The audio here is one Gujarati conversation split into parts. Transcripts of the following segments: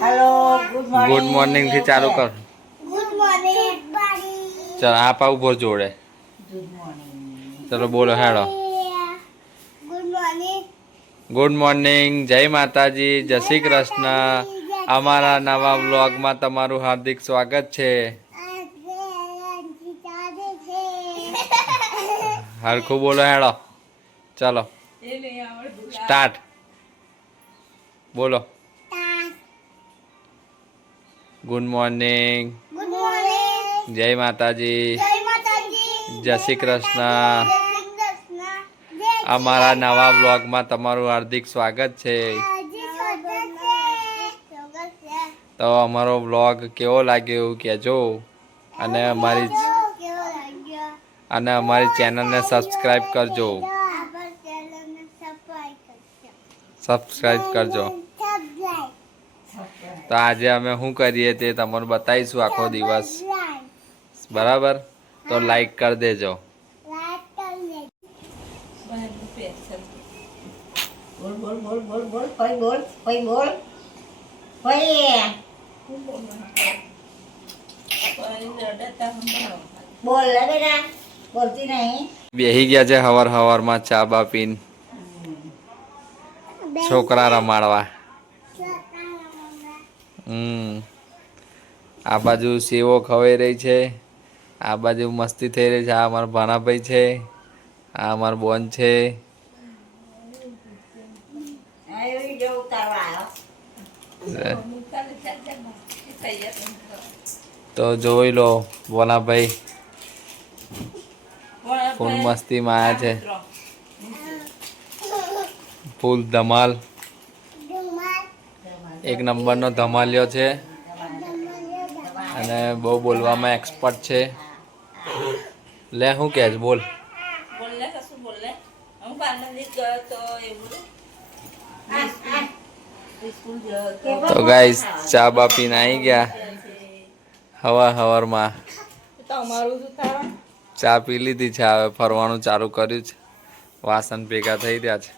हेलो गुड मॉर्निंग थी चालू कर गुड मॉर्निंग चल आप आऊ बोल जोड़े गुड मॉर्निंग चलो बोलो हेड़ो गुड मॉर्निंग गुड मॉर्निंग जय माताजी जय श्री कृष्ण અમારા નવા વ્લોગમાં તમારું હાર્દિક સ્વાગત છે હરખું બોલો હેડો ચલો સ્ટાર્ટ બોલો ગુડ મોર્નિંગ गुड मॉर्निंग જય માતાજી जय माता दी જય શ્રી કૃષ્ણ जय અમારા નવા વ્લોગમાં તમારું હાર્દિક સ્વાગત છે તો અમારો વ્લોગ કેવો લાગ્યો એવું કહેજો અને અમારી ચેનલને સબસ્ક્રાઈબ કરજો સબસ્ક્રાઈબ કરજો તો આજે અમે શું કરીએ તે તમને બતાવીશું આખો દિવસ બરાબર તો લાઈક કરી દેજો बोल बोल बोल बोल बोल कोई बोल कोई बोल कोई बोल ले बेटा बोलती नहीं બેહી ગયા છે હવાર હવારમાં ચા બા પીને છોકરા રમાડવા આ બાજુ સેવો ખવાઈ રહી છે આ બાજુ મસ્તી થઈ રહી છે આ અમારા ભાણાભાઈ છે આ અમારો બોન છે आयो जो उतारवा आयो તો જોઈ લો બોનાભાઈ ફૂલ મસ્તીમાં આવ્યા છે ફૂલ ધમાલ એક નંબરનો ધમાલ્યો છે અને બહુ બોલવામાં એક્સપર્ટ છે લે શું કહે છે બોલ બોલને કશું બોલને હું બારમંદિર ગયો તો એવું સ્કૂલ ગયો તો તો ગાઈસ ચા બા પીને આવી ગયા હવારમાં તમારું શું તારણ ચા પી લીધી છે હવે ફરવાનું ચાલુ કર્યું છે વાસણ ભેગા થઈ રહ્યા છે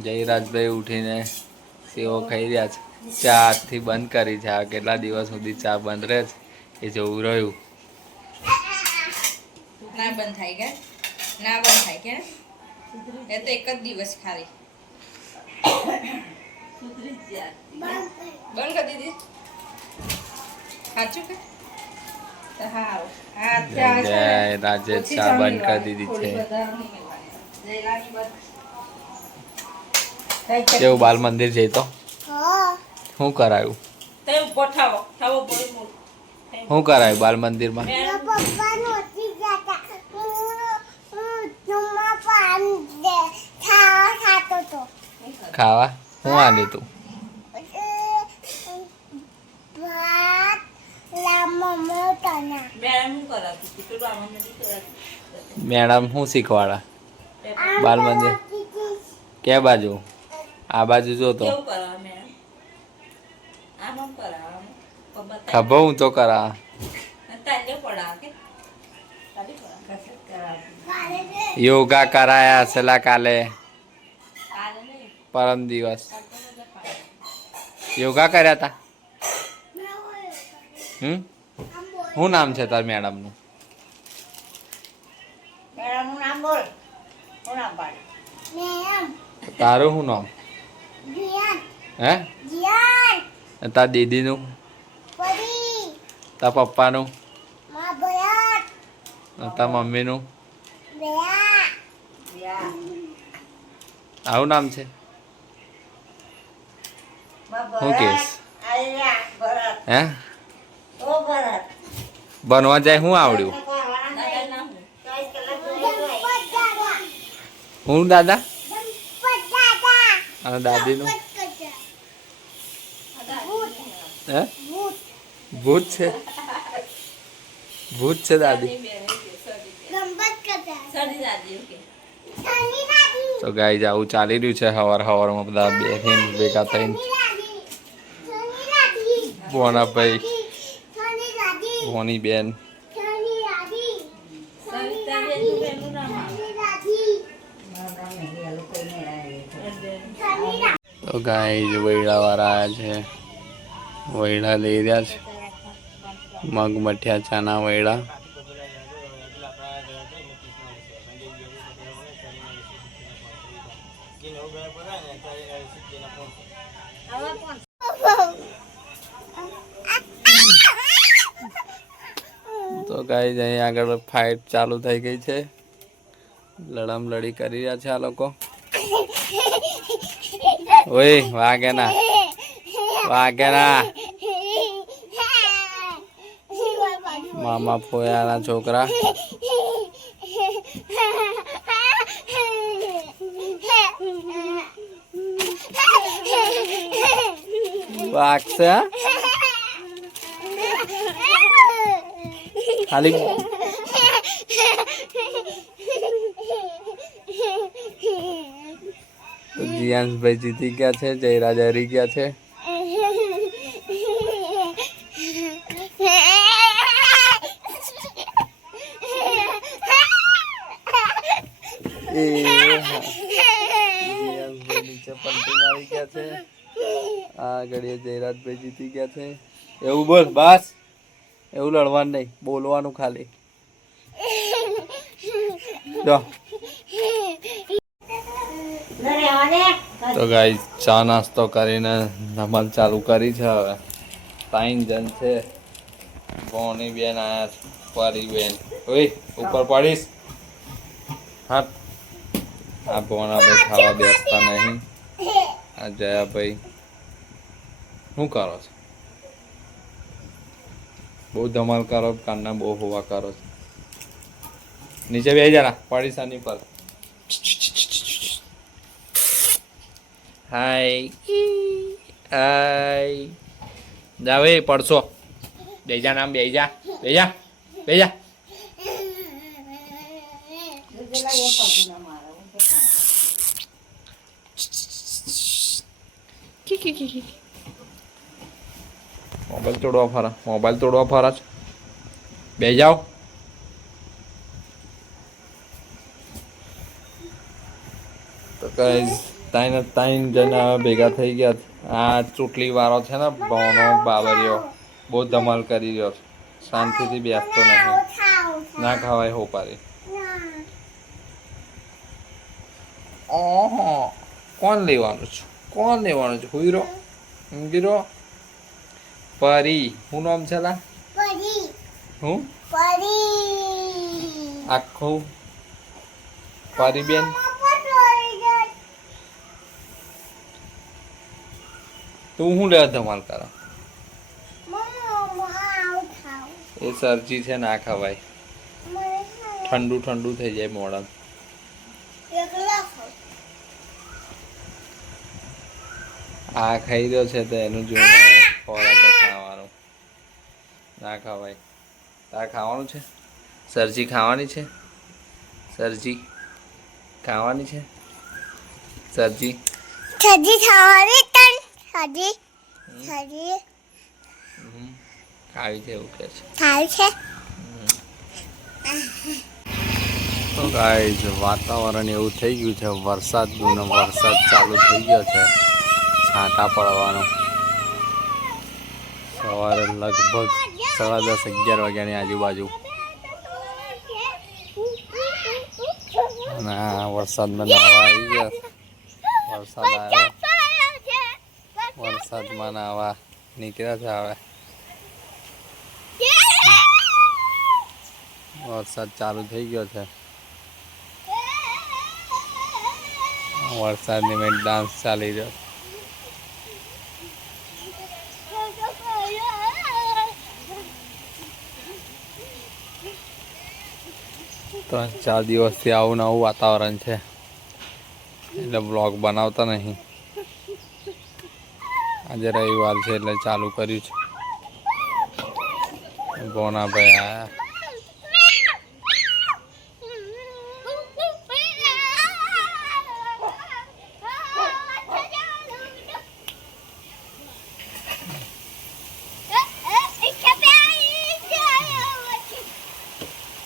જયરાજભાઈ ઉઠીને સેવો ખાઈ રહ્યા છે ચા આજથી બંધ કરી છે આ કેટલા દિવસ સુધી ચા બંધ રહે છે એ જોવું રહ્યું ના બંધ થાય કે ના બંધ થાય કે એ તો એક જ દિવસ ખાલી બંધ કરી દીધી સાચું કે તો હા હા જય રાજે ચા બંધ કરી દીધી છે કેવું બાલ મંદિર જઈ તો શું કરાયું તે ઉપર થાવો થાવો બોલ બોલ શું કરાયું બાલ મંદિરમાં पप्पा नोटी जाता तुमा पान दे खावा खातो तो ખાવા શું આલ્યું તું भात लामो मोटना મેડમ શું કરાવતી હતી પેલું આમાં નથી કરાવતી મેડમ શું શીખવાડા બાલ મંદિર કે બાજુ આ બાજુ જો તો કેવું કરાવે મેડમ આમ આમ કરાવે ખબર ખભો હું તો કરા તાલે પડાવે કે તાલે પડાવે યોગા કરાયા છેલ્લા કાલે કાલે નહીં પરમ દિવસ કાલે તો બધા પાડે યોગા કર્યા હતા શું નામ છે તાર મેડમનું मेरा नाम बोल नाम पाड़ मैम તારું શું નામ जियान હે जियान તાર દીદીનું परी તાર પપ્પાનું माँ बयात તાર મમ્મીનું बया बया આવું નામ છે શું કહીશ आया भरत હે ओ भरत બનવા જાય શું આવડ્યું દાદા ના હું હું દાદા અને દાદીનું હે ભૂત છે ભૂત છે દાદી સડી દાદી ઓકે તો ગાઈ આવું ચાલી રહ્યું છે હવારમાં બધા બેસીને ભેગા થઈને ભોણાભાઈ ભોની બેન સવિતા બેન પેલું નામ આવે તો ગાઈઝ વૈડા વાળા આવ્યા છે, વૈડા લઈ રહ્યા છે, મગ મઠિયા ચાના વૈડા. તો ગાઈઝ અહીં આગળ ફાઇટ ચાલુ થઈ ગઈ છે, લડમ લડી કરી રહ્યા છે આ લોકો. ઓય વાગે ના, વાગે ના. મામા ફોયાના છોકરા. વાગશે ખાલી. જીયાંશભાઈ જીતી ગયા છે, જયરાજ હારી ગયા છે. જીયાંશભાઈ નીચે પલટી મારી ગયા છે. આ ઘડીએ જયરાજભાઈ જીતી ગયા છે. એવું બોલ બસ, એવું લડવાનું નહીં, બોલવાનું ખાલી. જો તો ગાઈસ ચા નાસ્તો કરીને ધમાલ ચાલુ કરી છે. હવે 3 જણ છે. ભોણી બેન આયા છે, પરી બેન. ઓય ઉપર પડીશ. હા આ ભોણા ભાઈ ખાવા બેસતા નહીં. આ જયાભાઈ શું કરો છો? બહુ ધમાલ કરો, કાનના બહુ હોવા કરો છો. નીચે બેસી જરા પડીશાની પર. હાય હાય જાવે પડશો. બેજા નામ બેજા બેજા બેજા. મોબાઈલ તોડવા ફરા, મોબાઈલ તોડવા ફરા છે. બે જાઓ. તો કઈ 3 જણા ભેગા થઈ ગયા. આ ચૂંટલી વાળો છે ને ભોનો બાબરિયો, બહુ ધમાલ કરી રહ્યો છે. શાંતિથી બેસતો નથી, ના ખાવાય હોપારી. ઓહો કોણ લેવાનું છે? કોણ લેવાનું છે? હુઈરો ઊંઘીરો પરી. શું નામ છે લા? હું આખું પરી બેન. તું શું લેવા ધમાલ કરો? એ સરજી છે, ના ખવાય. ઠંડુ ઠંડુ થઈ જાય મોડા. આ ખાઈ રહ્યો છે તો એનું જોઈને ખોરાક ખાવાનું. ના ખવાય. તારે ખાવાનું છે? સરજી ખાવાની છે? સરજી ખાવાની છે? સરજી સજી ખાવાની તન સજી સજી ખાવી છે એવું કે છે. ખાવી છે. તો ગાઈઝ વાતાવરણ એવું થઈ ગયું છે, વરસાદનું. વરસાદ ચાલુ થઈ ગયો છે, છાંટા પડવાનો. સવારે લગભગ 10:30-11 વાગ્યાની આજુબાજુ. અને વરસાદમાં નાવા આવી ગયા. વરસાદ આવ્યો, વરસાદમાં નાવા નીકળ્યા છે. હવે વરસાદ ચાલુ થઈ ગયો છે. વરસાદની મેં ડાન્સ ચાલી રહ્યો. 3-4 દિવસથી આવું નવું વાતાવરણ છે, એટલે બ્લોગ બનાવતા નહીં. આજે રવિવાર છે એટલે ચાલુ કર્યું છે. ભોણાભાઈ આયા.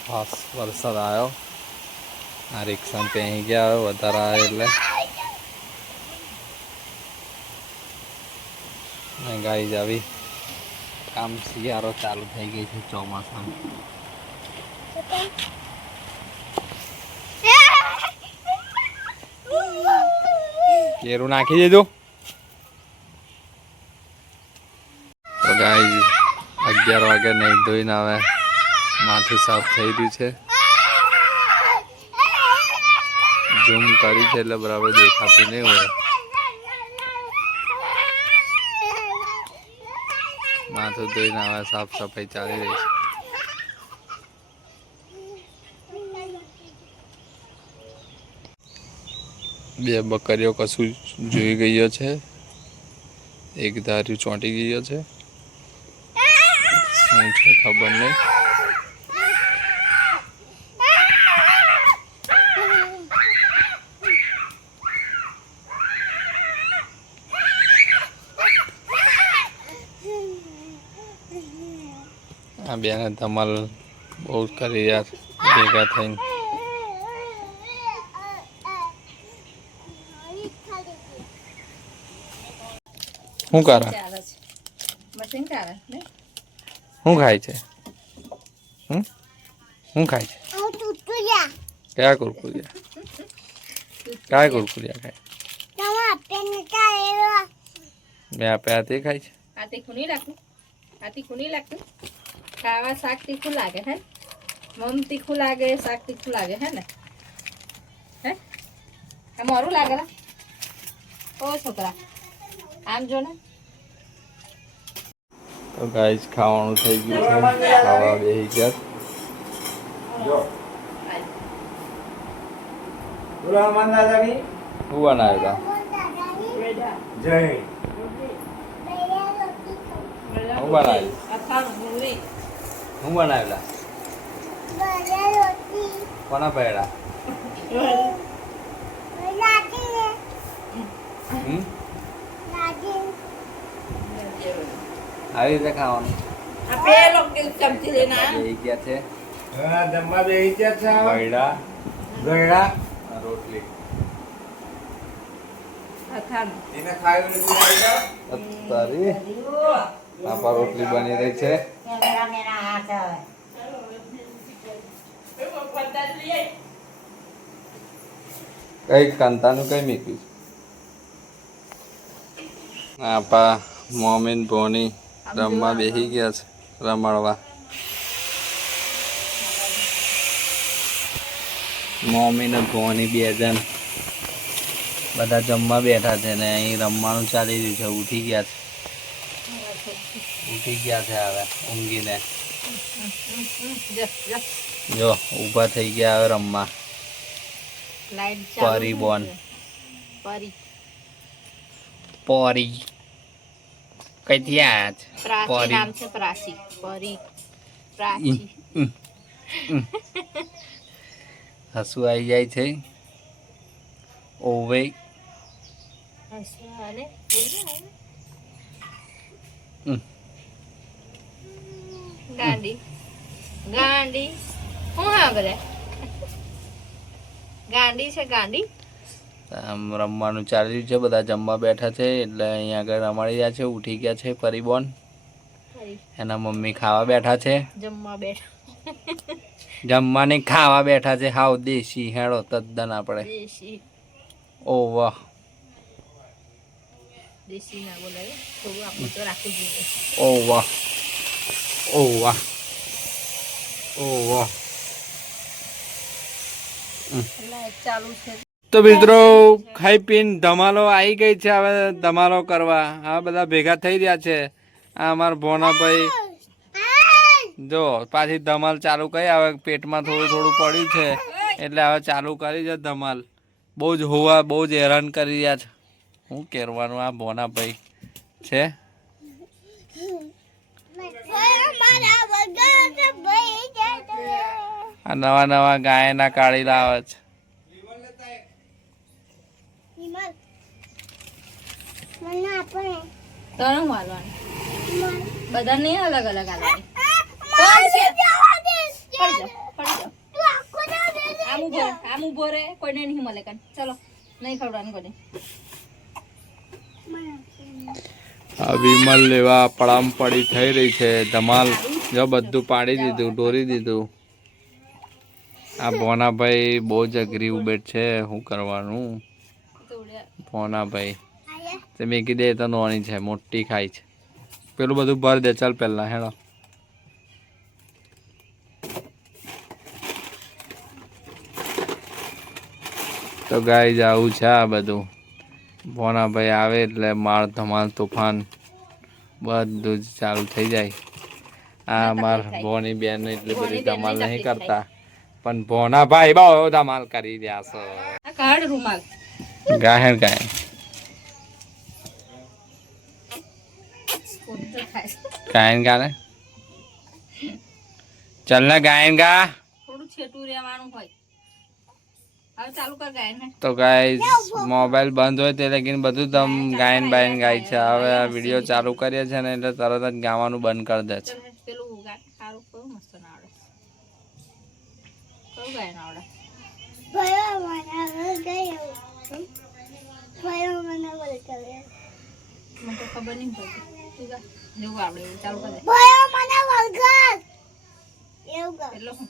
ખાસ વરસાદ આવ્યો. આ રિક્ષા ત્યાં ગયા, વધારે આવે એટલે અને ગાઈઝ આવી કામ શિયાળો ચાલુ થઈ ગઈ છે ચોમાસામાં. કેરું નાખી દીધું. તો ગાઈઝ 11 વાગે નહીં ધોઈને હવે માથું સાફ થઈ રહ્યું છે. ઝૂમ કરી છે એટલે બરાબર દેખાતું નહીં હોય. માથું ધોઈને હવે સાફ સફાઈ ચાલી રહી છે. બે બકરીઓ કશું જોઈ ગયો છે. એક ધાર્યું ચોંટી ગયો છે. શું છે ખબર નહીં. આ બેને ધમાલ બહુ કરી યાર ભેગા થઈને. શું કરે? ચાલે છે મશીન ચાલે ને. શું ખાય છે? શું ખાય છે? કયા કુરકુરિયા? કયા કુરકુરિયા ખાય? મેં આપ્યા તે ખાય છે. આ તીખું નહીં લાગતું. આ તીખું નહીં લાગતું. ખાવા શાક તીખું લાગે હે. મમ તીખું લાગે, શાક તીખું લાગે હે ને. હે આ મોરું લાગે ને. ઓ છોકરા આમ જો ને. તો ગાઈસ ખાવાનું થઈ ગયું છે. ખાવા બેસી ગયા. શું બનાવ્યા? શું બનાવેલા? કોના પૈડા? આવી રીતે ખાવાનું. ચમચી લઈને બેસી ગયા છે. જમવા બેસી ગયા છે. પૈડા ગળા રોટલી. એને ખાયું નથી. અત્યારે આપા રોટલી બની રહી છે. કઈ કાંતાનું કઈ મૂક્યું? આપા મોમીન ભોની રમવા બેસી ગયા છે. રમાડવા મમ્મી ને ભોની 2 જણ બધા જમવા બેઠા છે ને અહીં રમવાનું ચાલી રહ્યું છે. ઉઠી ગયા છે હવે ઊંઘીને. જો ઊભા થઈ ગયા હવે રમવા. પરી બોન પરી કઈથી આયા છે? પ્રાચી નામ છે. પ્રાચી પરી પ્રાચી. હસુ આવી જાય છે. ઓવે ગાંડી ગાંડી હું હા બરે ગાંડી છે. ગાંડી આમ રમવાનું ચાલી રહ્યું છે. બધા જમવા બેઠા છે એટલે અહીંયા આગળ રમાડી રહ્યા છે. ઉઠી ગયા છે પરિબોન. એના મમ્મી ખાવા બેઠા છે. જમવા બેઠા. જમવાની ખાવા બેઠા છે. હાવ દેશી હેડો તદ્દન આપણે. દેશી. ઓ વાહ દેશી ના બોલાય થોડું આપણે તો રાખવું જોઈએ. ઓ વાહ ઓ વાહ ઓ વાહ. ચાલુ છે. તો મિત્રો ખાઈ પીને ધમાલો આવી ગઈ છે. હવે ધમાલો કરવા આ બધા ભેગા થઈ રહ્યા છે. આ અમારા ભોનાભાઈ જો પાછી ધમાલ ચાલુ કરી. હવે પેટમાં થોડું થોડું પડ્યું છે એટલે હવે ચાલુ કરી છે ધમાલ. બહુ જ હોવા બહુ જ હેરાન કરી રહ્યા છે. શું કરવાનું આ ભોનાભાઈ છે. આ નવા નવા ગાયના કાઢી લાવે છે. તને મારવાનું બધા નહીં અલગ અલગ આલવાની. આમ ઉભો રે કોઈને નહીં મળે કાન. ચલો નહીં ખવડાવવાનું કોઈને. આ વિમલ લેવા પડામ પડી થઈ રહી છે ધમાલ. જો બધું પાડી દીધું, ઢોરી દીધું. આ ભોનાભાઈ બહુ જ અઘરી ઉબેટ છે, શું કરવાનું? ભોનાભાઈ તે મેં કીધે તો નોની છે, મોટી ખાય છે. પેલું બધું ભર દે ચાલ પહેલા હેડો. તો ગાય આવું છે આ બધું. ભોનાભાઈ આવે એટલે માર ધમાલ તોફાન બધું જ ચાલુ થઈ જાય. આ માર ભોની બેન એટલી બધી ધમાલ નહીં કરતા, પણ ભોનાભાઈ બહુ ધમાલ કરી રહ્યા છે. કાઢ રૂમાલ. ગાયન ગાય ગાયન ગાને ચાલ ને ગાયન ગા. થોડું છેટું રહેવાનું હોય. હવે ચાલુ કર ગાયન. તો ગાઈસ મોબાઈલ બંધ હોય તે લગીન બધું તમ ગાયન બાયન ગાય છે. હવે આ વિડીયો ચાલુ કરીએ છે ને એટલે તરત જ ગાવાનું બંધ કરી દે છે. પેલું ગાય સારું કયું મસ્ત ના આવડે. કયું ગાયન આવડે? મને તો ખબર નહીં પડતી. તું ગા જેવું આવડે એવું ચાલુ કર દે. એટલે હું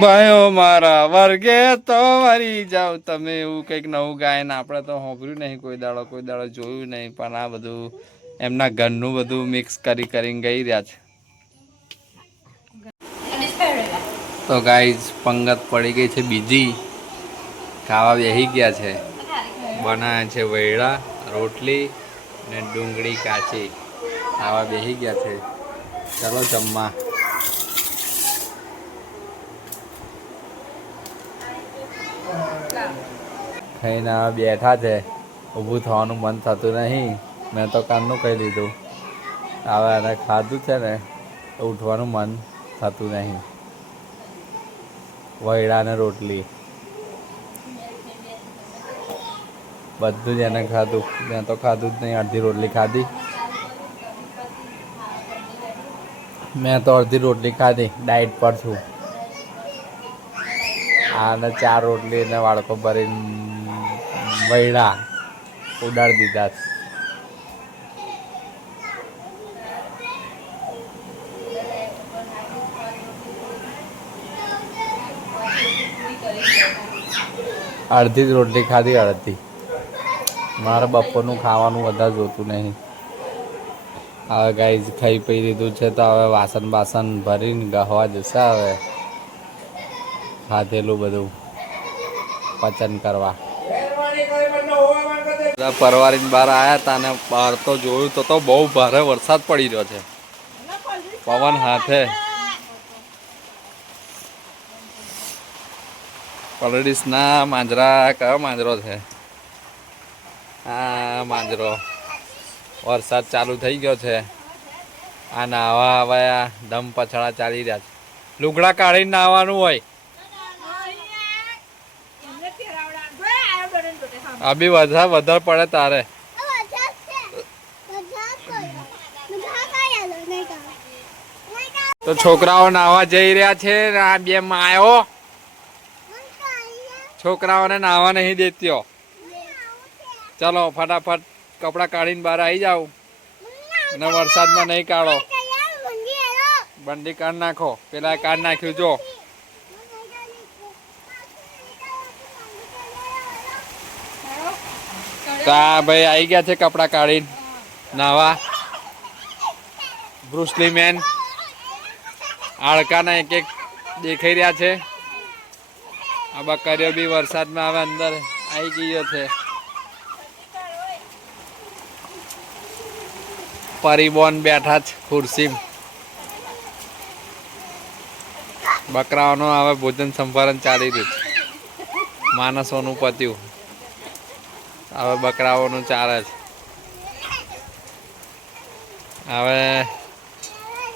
ભાઈઓ મારા વર્ગે તો મરી જાવ તમે. એવું કંઈક નવું ગાયન આપણે તો સાંભળ્યું નહીં, કોઈ દાડો જોયું નહીં. પણ આ બધું એમના ઘરનું બધું મિક્સ કરીને ગઈ રહ્યા છે. તો ગાઈઝ પંગત પડી ગઈ છે બીજી. ખાવા બેસી ગયા છે. બનાવ્યા છે વૈડા, રોટલી ને ડુંગળી કાચી. ખાવા બેસી ગયા છે. ચાલો જમવા. ખાઈને બેઠા છે. ઊભું થવાનું મન થતું નહીં. મેં તો કાનનું ખાઈ લીધું. હવે એને ખાધું છે ને તો ઉઠવાનું મન થતું નહીં. વૈડા ને રોટલી બધું જ એને ખાધું. મેં તો ખાધું જ નહીં. અડધી રોટલી ખાધી. મેં તો અડધી રોટલી ખાધી. ડાયટ પર છું. આને 4 રોટલી ને વાડકો ભરીને વૈડા ઉડાડી દીધા છે. અડધી જ રોટલી ખાધી. અડધી મારે બપોરનું ખાવાનું વધારે જોતું નહીં. હવે ગાઈઝ ખાઈ પી લીધું છે તો હવે વાસણ બાસણ ભરીને ગહવા જશે. હવે ખાધેલું બધું પચન કરવા. બધા પરવારીને બહાર આવ્યા હતા ને બહાર તો જોયું તો બહુ ભારે વરસાદ પડી રહ્યો છે. પવન હાથે પલડીશ ના માંજરા. કયો માંજરો છે? હા માંજરો. વરસાદ ચાલુ થઈ ગયો છે. આ નાવા હવે ધમ પછાડા ચાલી રહ્યા છે. લુગડા કાઢીને નાવાનું હોય. આ બી વધારે પડે તારે. તો છોકરાઓ નાવા જઈ રહ્યા છે. આ બે માયો છોકરાઓને નાવા નહીં દેતી. ચલો ફટાફટ કપડાં કાઢીને બહાર આવી જાઓ અને વરસાદમાં નહીં કાઢો. બંડી કાઢ નાખો. પેલા કાઢ નાખ્યું જો. તો આ ભાઈ આવી ગયા છે કપડાં કાઢીને નાવા. બ્રુસલી મેન હાડકાના એક દેખાઈ રહ્યા છે. આ બકરીઓ બી વરસાદમાં હવે અંદર આવી ગયો છે. પરિબોન બેઠા છે ખુરશી. બકરાઓનો હવે ભોજન સંભારણ ચાલી રહ્યું છે. માણસોનું પત્યું હવે બકરાઓનું ચાલે છે. હવે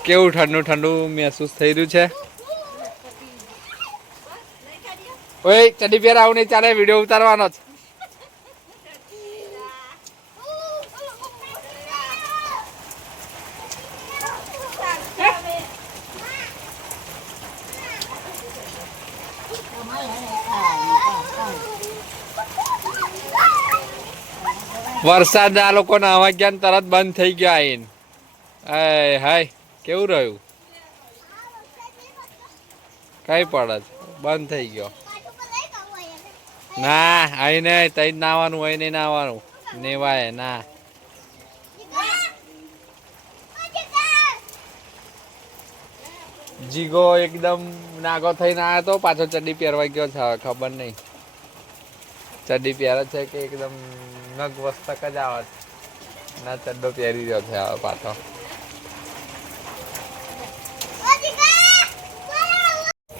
કેવું ઠંડુ ઠંડુ મહેસૂસ થઈ રહ્યું છે. ઓય ચડી પહેર આવું નહીં ચાલે. વિડીયો ઉતારવાનો છે. વરસાદ આ લોકો નાવા ગયા ને તરત બંધ થઈ ગયા આઈને. હાય કેવું રહ્યું? કઈ પડે છે? બંધ થઈ ગયો. ના અહીં નહીં, તઈ જ નાવાનું, અહીં નહીં નાવાનું. નેવાય ના. જીગો એકદમ નાગો થઈને આવ્યો તો પાછો ચડ્ડી પહેરવા ગયો છે. હવે ખબર નહીં ચડ્ડી પહેરે છે કે એકદમ નગ વસ્તક જ આવે છે. ના ચડ્ડો પહેરી રહ્યો છે હવે પાછો.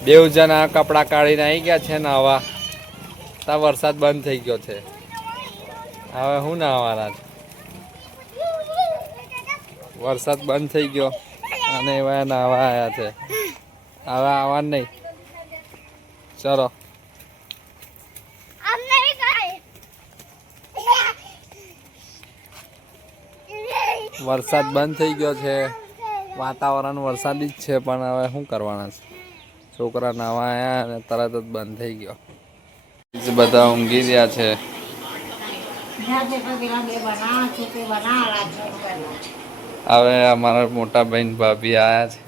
બેવ જણા કપડાં કાઢીને આવી ગયા છે ને હવા તા વરસાદ બંધ થઈ ગયો છે. હવે શું નાવાના છે? વરસાદ બંધ થઈ ગયો અને એવા નાવા આવ્યા છે. હવે આવવાનું નહીં. ચલો વરસાદ બંધ થઈ ગયો છે. વાતાવરણ વરસાદી જ છે પણ હવે શું કરવાના છે? છોકરા નાવા આવ્યા અને તરત જ બંધ થઈ ગયો. બધા ઊંઘી રહ્યા છે. હવે અમારા મોટા બહેન ભાભી આવ્યા છે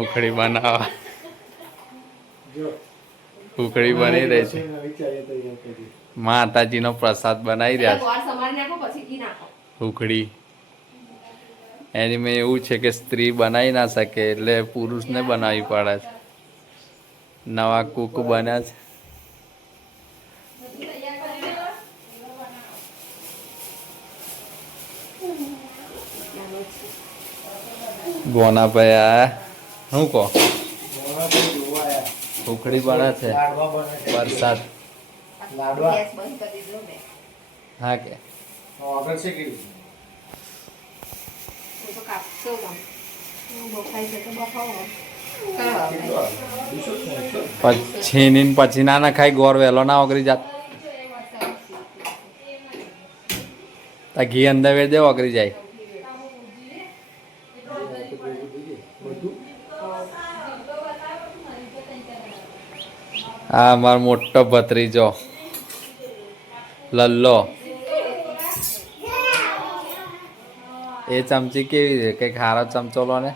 ઉખડી બનાવવા. ઉખડી બની રહી છે. માતાજીનો પ્રસાદ બનાવી રહ્યા છે ઉખડી. એની મેં એવું છે કે સ્ત્રી બનાવી ના શકે એટલે પુરુષને બનાવવી પડે છે. નવા કુક બન્યા છે. ગોના ભાઈ આયા શું કહો? ઉખડી બને છે વરસાદ. હા કે પછી ના ના ખાઈ ગોર વહેલો ના ઓગરી જાત. તા ઘી અંદર વેર દે ઓગરી જાય. હા મારો મોટો ભત્રીજો લલ્લો. એ ચમચી કેવી છે? કઈક હારો ચમચો લો ને.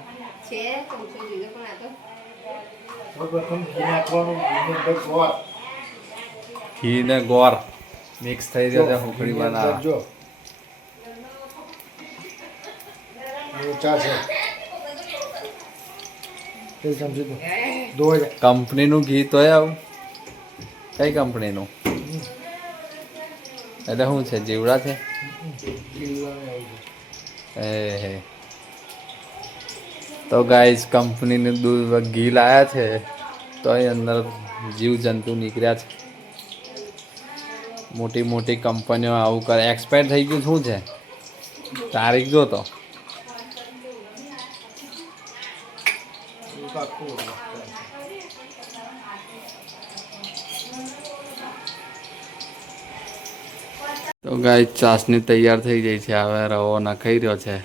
ઘી ને ગોર મિક્સ થઈ રહ્યો છે ઉખડી બનાવવા. કંપનીનું ઘી તો આવું. કઈ કંપનીનું? એટલે શું છે? જીવડા છે? તો ગાઈસ કંપનીનું દૂધ ઘી લાયા છે તો અહીં અંદર જીવ જંતુ નીકળ્યા છે. મોટી મોટી કંપનીઓ આવું કરે. એક્સપાયર થઈ ગયું શું છે? તારીખ જો તો. તો ગાય ચાસણી તૈયાર થઈ ગઈ છે. હવે રવો નખાઈ રહ્યો છે.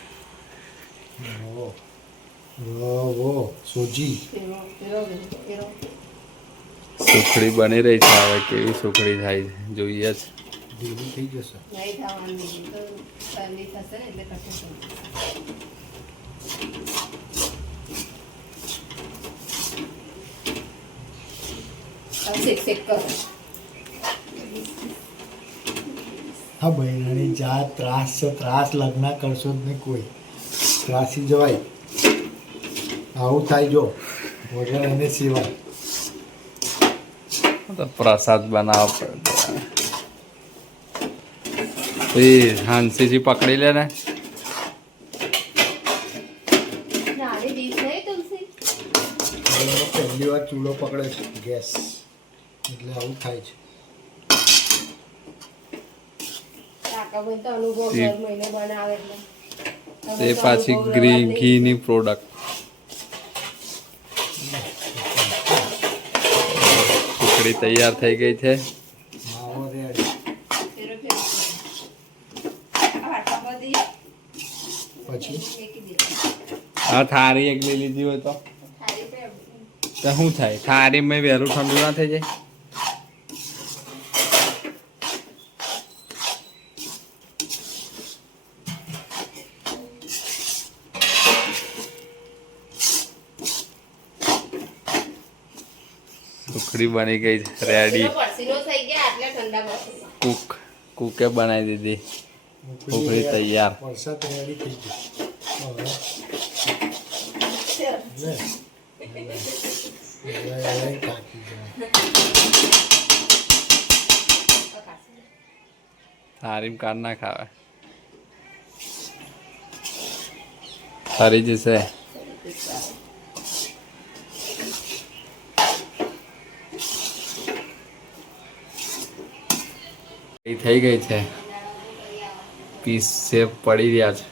સુખડી બની રહી છે. હવે કેવી સુખડી થાય છે જોઈએ છે. થઈ જશે. હા ભાઈ જાત ત્રાસ છે. ત્રાસ લગ્ન કરશો જ નહીં કોઈ. ત્રાસી જવાય. આવું થાય જો વગર એને સિવાય. તો પ્રસાદ બનાવવો પડે. હાંસીજી પકડી લે ને. પહેલી વાર ચૂલો પકડે છે ગેસ એટલે આવું થાય છે. તે પાછી ઘીની પ્રોડક્ટ. સુખડી તૈયાર થઈ ગઈ છે. પછી હા થાળી એક લઈ લીધી હોય તો શું થાય? થાળી મેં વહેલું ઠંડુ ના થઈ જાય? સુખડી બની ગઈ છે રેડી. પરસીનો થઈ ગયા એટલે ઠંડા પડશે. કુકે બનાવી દીધી. સુખડી તૈયાર. વરસાદ રેડી થઈ ગયો સારી કાર ના ખાવે સારી જશે. એ થઈ ગઈ છે. પીસ સેવ પડી રહ્યા છે.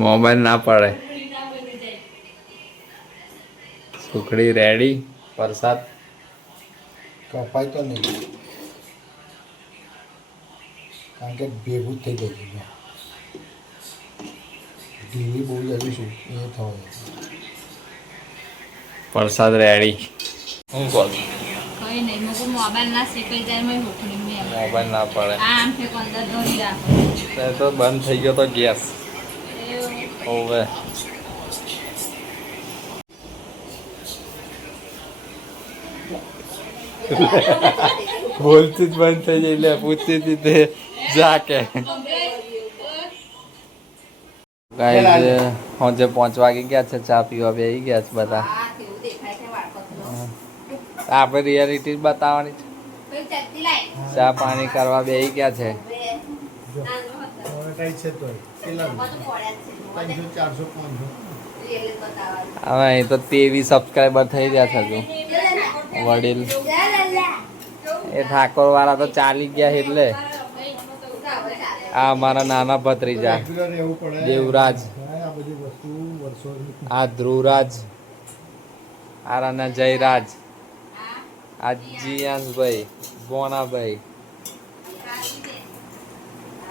મોબાઈલ ના પડે. સુખડી રેડી. પ્રસાદ કપાય તો નહીં કારણ કે ભેગું થઈ ગયું છે. ઢીલી બહુ જલ્દી શું એ થવાય. પ્રસાદ રેડી. હું બોલ કઈ નહીં મગર મોબાઈલ ના શેકાઈ જાય મેં હોટલી મેં મોબાઈલ ના પડે. આમ છે અંદર ધોરી રાખો તો બંધ થઈ ગયો તો ગેસ. ઓવે બોલતી જ બંધ થઈ જાય એટલે પૂછતી હતી તે જા કે ગાઈઝ હોજે 5 વાગી ગયા છે. ચા પીવા બેસી ગયા છે બધા. આ કેવું દેખાય છે વાળકો આપણે રિયાલિટી બતાવવાની છે. કોઈ ચટણી લાય ચા પાણી કરવા બેસી ગયા છે. મોનેટાઈઝ છે તો કેટલા બધું પડ્યા છે 300 400 500 રીલ બતાવવાનું હવે અહીં તો 23 સબસ્ક્રાઈબર થઈ ગયા છે હજુ. વડીલ એ ઠાકોર વાળા તો ચાલી ગયા એટલે આ અમારા નાના ભત્રીજા રેગ્યુલર રહેવું પડે. દેવરાજ, આ બધી વસ્તુ વર્ષોની આ ધ્રુવરાજ, આ રાના જયરાજ, આ જીયાંશભાઈ, બોનાભાઈ,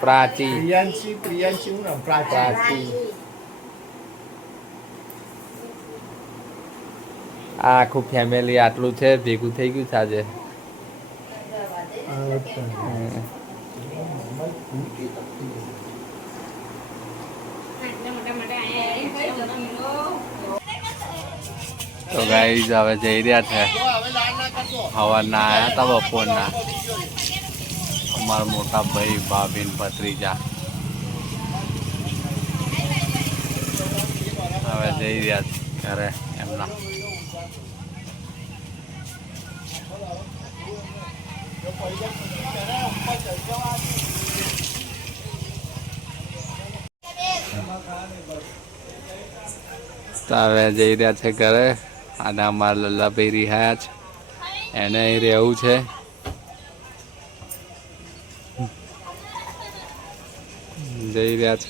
પ્રાચી, પ્રિયાંશી હું નામ પ્રાચી. આ આખું ફેમિલી આટલું છે ભેગું થઈ ગયું છે આજે. તો ગાઈઝ હવે જઈ રહ્યા છે. સવારના આવ્યા હતા બપોરના. અમારા મોટા ભાઈ ભાભી ભત્રીજા હવે જઈ રહ્યા છે ઘરે એમના. તો હવે જઈ રહ્યા છે ઘરે. અને અમારા લલ્લાભાઈ રિહાયા છે એને અહીં રહેવું છે. જઈ રહ્યા છે.